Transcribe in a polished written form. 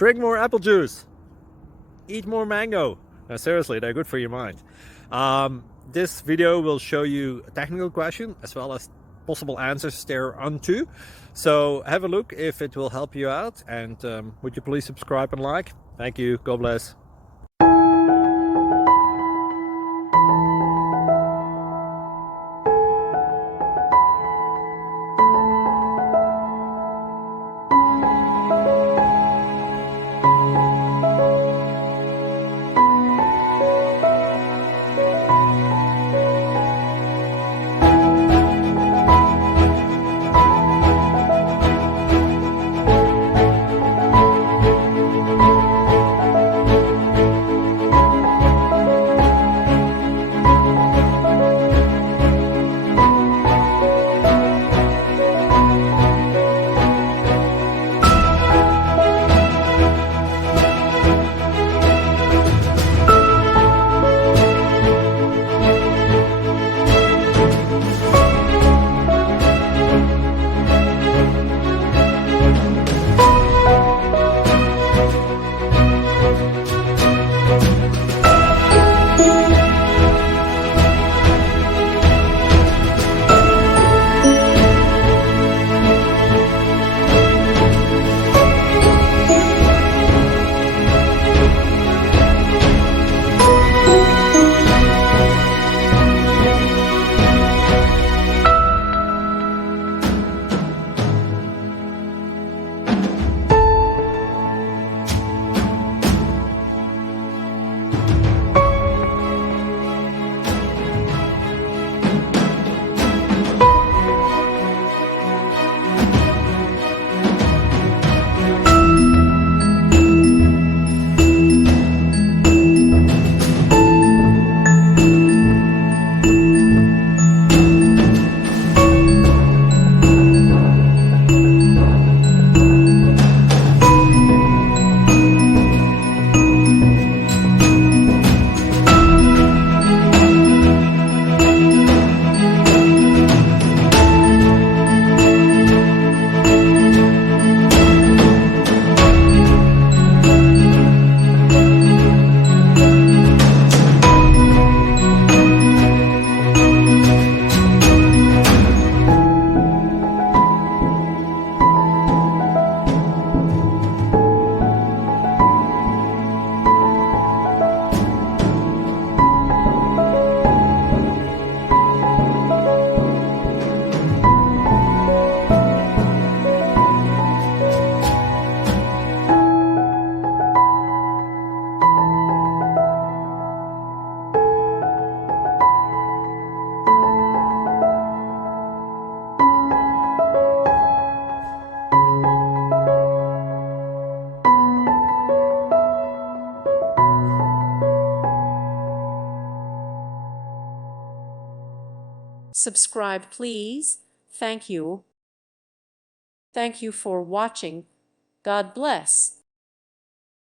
Drink more apple juice. Eat more mango. No, seriously, they're good for your mind. This video will show you a technical question as well as possible answers thereunto. So have a look if it will help you out, and would you please subscribe and like? Thank you. God bless. Subscribe, please. Thank you. Thank you for watching. God bless.